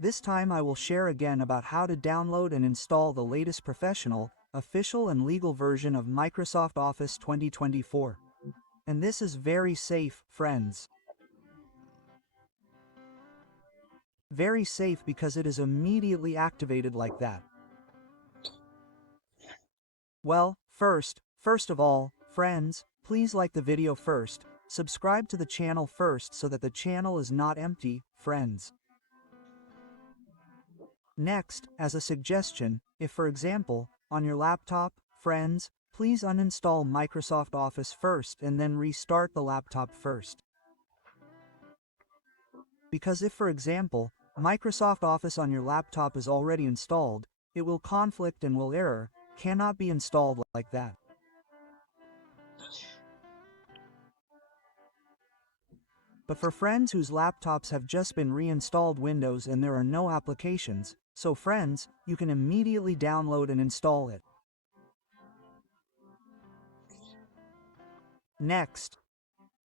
This time I will share again about how to download and install the latest professional, official and legal version of Microsoft Office 2024. And this is very safe, friends. Very safe because it is immediately activated like that. Well, first of all, friends, please like the video first, subscribe to the channel first so that the channel is not empty, friends. Next, as a suggestion, if for example, on your laptop, friends, please uninstall Microsoft Office first and then restart the laptop first. Because if for example, Microsoft Office on your laptop is already installed, it will conflict and will error, cannot be installed like that. But for friends whose laptops have just been reinstalled Windows and there are no applications, so friends, you can immediately download and install it. Next.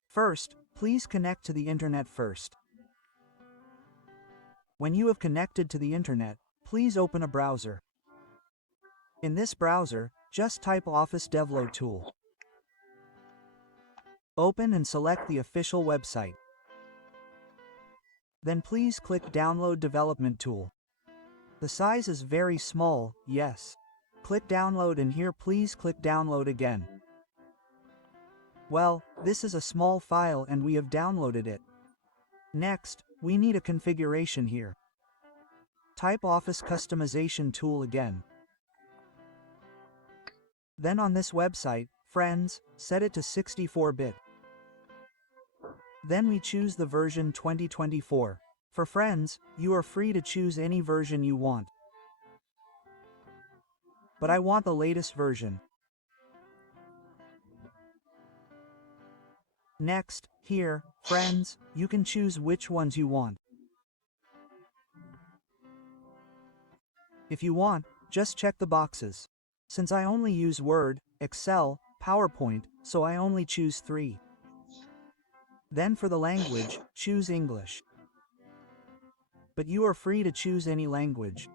First, please connect to the internet first. When you have connected to the internet, please open a browser. In this browser, just type Office Devload Tool. Open and select the official website. Then please click Download Development Tool. The size is very small, yes. Click Download and here please click Download again. Well, this is a small file and we have downloaded it. Next, we need a configuration here. Type Office Customization Tool again. Then on this website, friends, set it to 64-bit. Then we choose the version 2024. For friends, you are free to choose any version you want. But I want the latest version. Next, here, friends, you can choose which ones you want. If you want, just check the boxes. Since I only use Word, Excel, PowerPoint, so I only choose 3. Then for the language, choose English. But you are free to choose any language.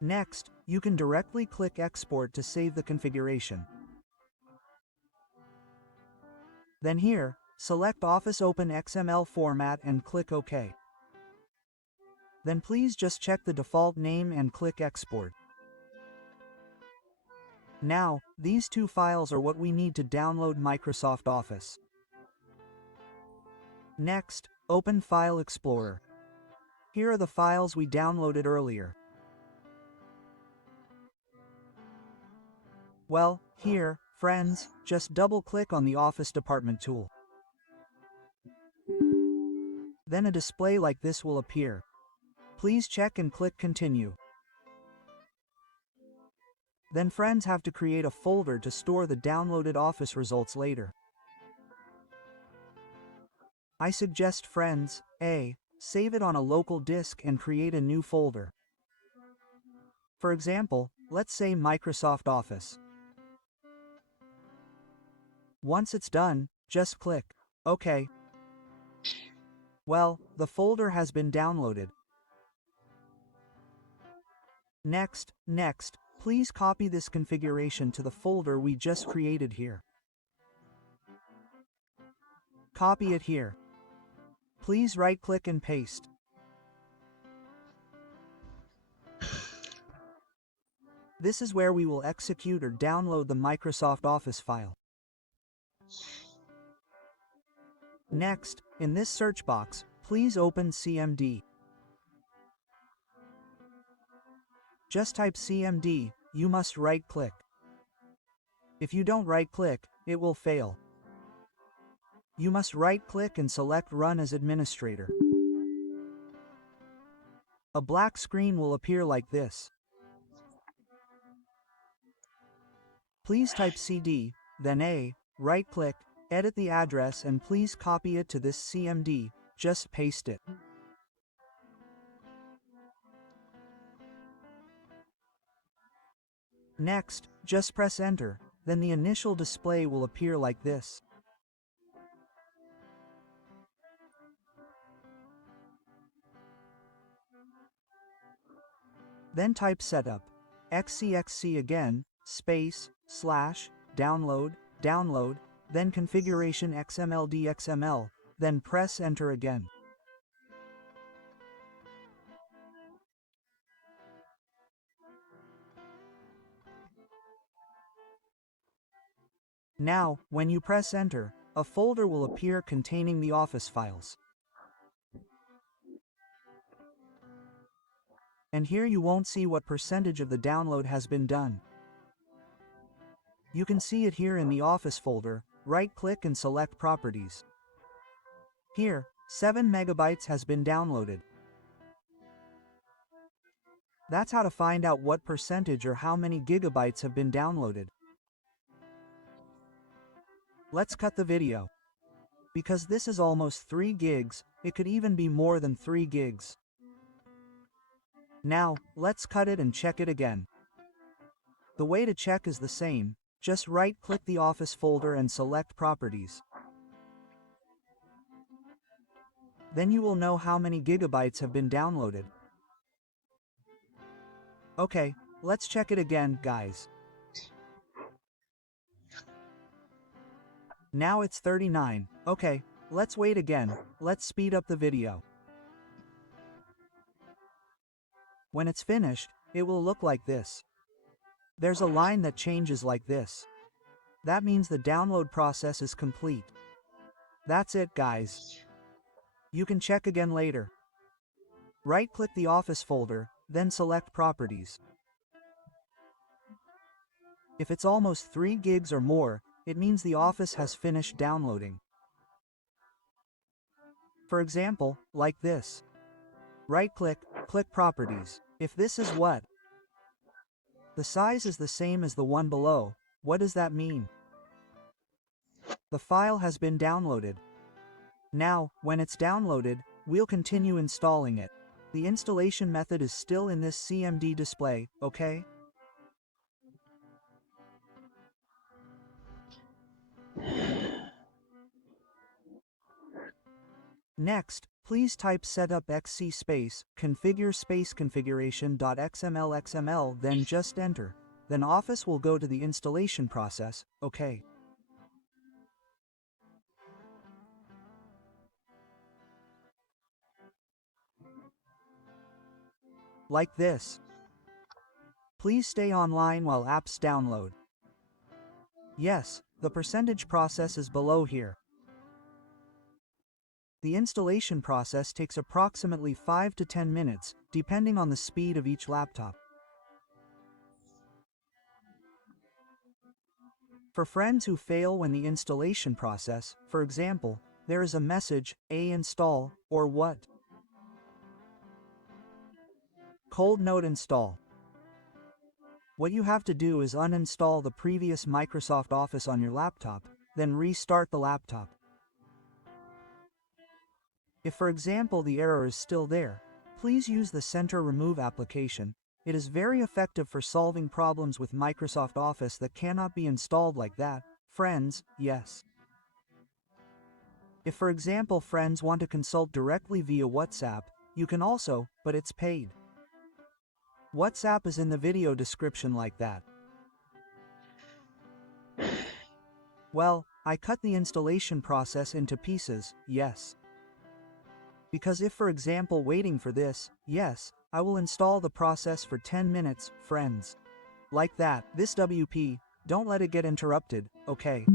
Next, you can directly click Export to save the configuration. Then here, select Office Open XML format and click OK. Then please just check the default name and click Export. Now, these two files are what we need to download Microsoft Office. Next, open File Explorer. Here are the files we downloaded earlier. Well, here, friends, just double-click on the Office Department tool. Then a display like this will appear. Please check and click Continue. Then friends have to create a folder to store the downloaded Office results later. I suggest friends, A, save it on a local disk and create a new folder. For example, let's say Microsoft Office. Once it's done, just click OK. Well, the folder has been downloaded. Next, please copy this configuration to the folder we just created here. Copy it here. Please right-click and paste. This is where we will execute or download the Microsoft Office file. Next, in this search box, please open CMD. Just type CMD, you must right-click. If you don't right-click, it will fail. You must right-click and select Run as Administrator. A black screen will appear like this. Please type CD, then A, right-click, edit the address and please copy it to this CMD, just paste it. Next, just press Enter, then the initial display will appear like this. Then type setup, xcxc again, space, slash, download, download, then configuration xml, then press enter again. Now, when you press enter, a folder will appear containing the Office files. And here you won't see what percentage of the download has been done. You can see it here in the Office folder. Right-click and select Properties. Here, 7 megabytes has been downloaded. That's how to find out what percentage or how many gigabytes have been downloaded. Let's cut the video. Because this is almost 3 gigs, it could even be more than 3 gigs. Now, let's cut it and check it again. The way to check is the same. Just right-click the Office folder and select Properties. Then you will know how many gigabytes have been downloaded. Okay, let's check it again, guys. Now it's 39. Okay, let's wait again. Let's speed up the video. When it's finished, it will look like this. There's a line that changes like this. That means the download process is complete. That's it, guys. You can check again later. Right-click the Office folder, then select Properties. If it's almost 3 gigs or more, it means the Office has finished downloading. For example, like this. Right-click, click Properties. If this is what? The size is the same as the one below. What does that mean? The file has been downloaded. Now, when it's downloaded, we'll continue installing it. The installation method is still in this CMD display, okay? Next, please type setup xc space configure space configuration.xml, then just enter. Then Office will go to the installation process, okay? Like this. Please stay online while apps download. Yes, the percentage process is below here. The installation process takes approximately 5 to 10 minutes, depending on the speed of each laptop. For friends who fail when the installation process, for example, there is a message, A install, or what? Cold Note install. What you have to do is uninstall the previous Microsoft Office on your laptop, then restart the laptop. If for example the error is still there, please use the Center Remove application. It is very effective for solving problems with Microsoft Office that cannot be installed like that. Friends, yes. If for example friends want to consult directly via WhatsApp, you can also, but it's paid. WhatsApp is in the video description like that. Well, I cut the installation process into pieces, yes. Because if for example waiting for this, yes, I will install the process for 10 minutes, friends. Like that, this WP, don't let it get interrupted, okay?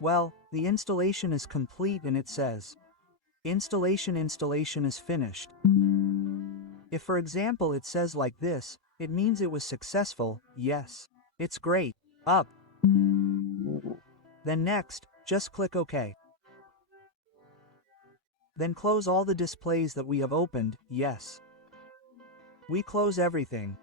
Well, the installation is complete and it says, installation is finished. If for example it says like this, it means it was successful, yes. It's great. Up. Then next, just click OK. Then close all the displays that we have opened, yes. We close everything.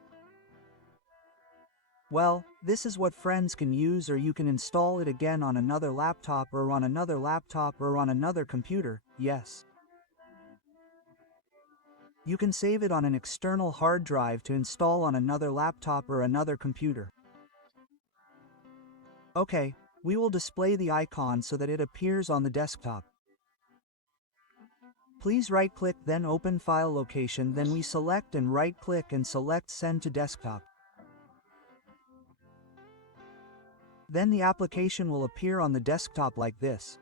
Well, this is what friends can use, or you can install it again on another laptop or on another laptop or on another computer, yes. You can save it on an external hard drive to install on another laptop or another computer. Okay, we will display the icon so that it appears on the desktop. Please right-click then open file location, then we select and right-click and select send to desktop. Then the application will appear on the desktop like this.